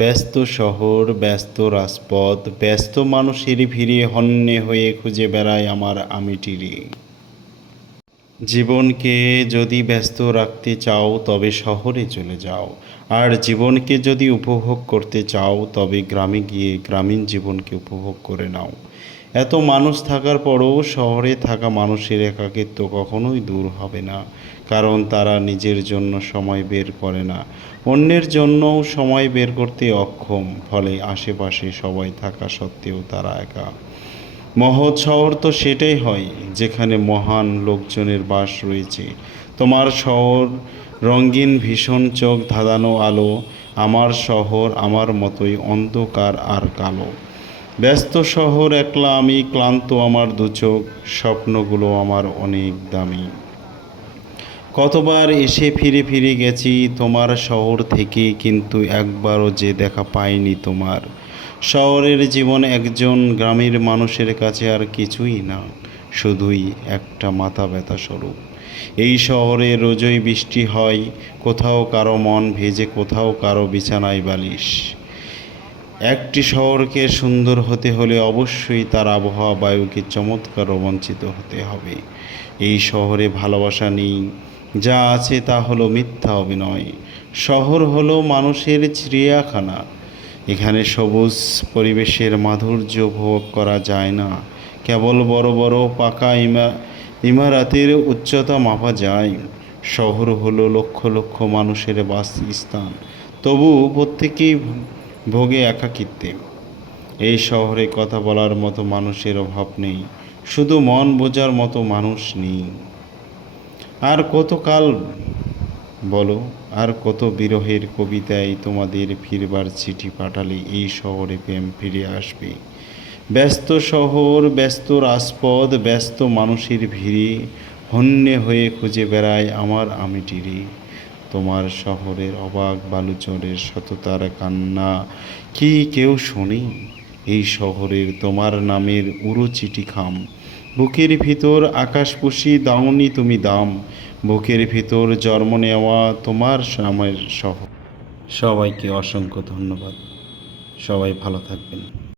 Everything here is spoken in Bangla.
ব্যস্ত শহর, ব্যস্ত রাজপথ, ব্যস্ত মানুষের ভিড়ে হন্যে হয়ে খুঁজে বেড়ায় আমার আমিটিরে। জীবনকে যদি ব্যস্ত রাখতে চাও তবে শহরে চলে যাও, আর জীবনকে যদি উপভোগ করতে চাও তবে গ্রামে গিয়ে গ্রামীণ জীবনকে উপভোগ করে নাও। এত মানুষ থাকার পরও শহরে থাকা মানুষের একাকিত্ব কখনোই দূর হবে না, কারণ তারা নিজের জন্য সময় বের করে না, অন্যের জন্যও সময় বের করতে অক্ষম। ফলে আশেপাশে সবাই থাকা সত্ত্বেও তারা একা। মহৎ শহর তো সেটাই হয় যেখানে মহান লোকজনের বাস রয়েছে। তোমার শহর রঙিন ভীষণ চোখ ধাঁধানো আলো, আমার শহর আমার মতোই অন্ধকার আর কালো। ব্যস্ত শহর একলা আমি, ক্লান্ত আমার দুচোখ, স্বপ্নগুলো আমার অনেক দামি। কতবার এসে ফিরে ফিরে গেছি তোমার শহর থেকে, কিন্তু একবারও যে দেখা পাইনি তোমার। শহরের জীবন একজন গ্রামের মানুষের কাছে আর কিছুই না, শুধুই একটা মাথা ব্যথা স্বরূপ। এই শহরে রোজই বৃষ্টি হয়, কোথাও কারো মন ভেজে, কোথাও কারো বিছানায় বালিশ। একটি শহরকে সুন্দর হতে হলে অবশ্যই তার আবহাওয়া বায়ুকে চমৎকার রোমাঞ্চিত হতে হবে। এই শহরে ভালোবাসা নেই, যা আছে তা হলো মিথ্যা অভিনয়। শহর হলো মানুষের চিড়িয়াখানা, এখানে সবুজ পরিবেশের মাধুর্য উপভোগ করা যায় না, কেবল বড় বড় পাকা ইমারতের উচ্চতা মাপা যায়। শহর হলো লক্ষ লক্ষ মানুষের বাসস্থান, তবু প্রত্যেকেই ভোগে একাকিত্বে। এই শহরে কথা বলার মতো মানুষের অভাব নেই, শুধু মন বোঝার মতো মানুষ নেই। আর কত কাল বলো, আর কত বিরহের কবিতায় তোমাদের ফিরবার চিঠি পাঠালে এই শহরে প্রেম ফিরে আসবে। ব্যস্ত শহর, ব্যস্ত রাজপথ, ব্যস্ত মানুষের ভিড়ে হন্যে হয়ে খুঁজে বেড়ায় আমার আমিটিরে। তোমার শহরের অবাক বালুচরের সততার কান্না কি কেউ শোনে? এই শহরের তোমার নামের উড়ো চিঠি খাম, বুকের ভিতর আকাশপুষি দাওনি তুমি দাম। বুকের ভিতর জন্ম নেওয়া তোমার নামের শহর। সবাইকে অসংখ্য ধন্যবাদ। সবাই ভালো থাকবেন।